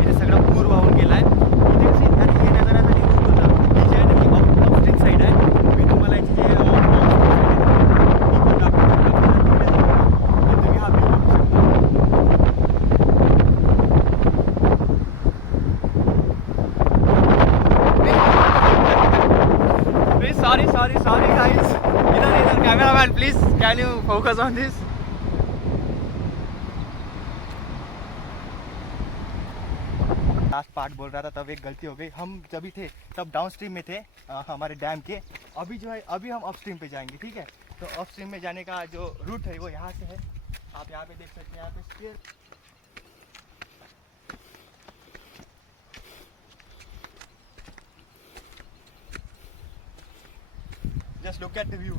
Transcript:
इथे सगळा पूर वाहून गेला आहे. इथे कशी येण्या जाण्यासाठी रूट होता. ही जी आहे ना ही अपस्ट्रीम साईड आहे. मी तुम्हाला याची जे ती पण दाखवतो. तुम्ही हा व्ह्यू बघू शकता. Please, sorry guys. इधर cameraman, please can you focus on this? Last part बोल रहा था, तब एक गलती हो गई. हम जब भी थे तब डाउन स्ट्रीम में थे हमारे डैम के. अभी जो है अभी हम अप स्ट्रीम पे जाएंगे. ठीक है, तो अप स्ट्रीम में जाने का जो रूट है वो यहाँ से है. आप यहाँ पे देख सकते हैं. यहाँ पे stair. Just look at the view.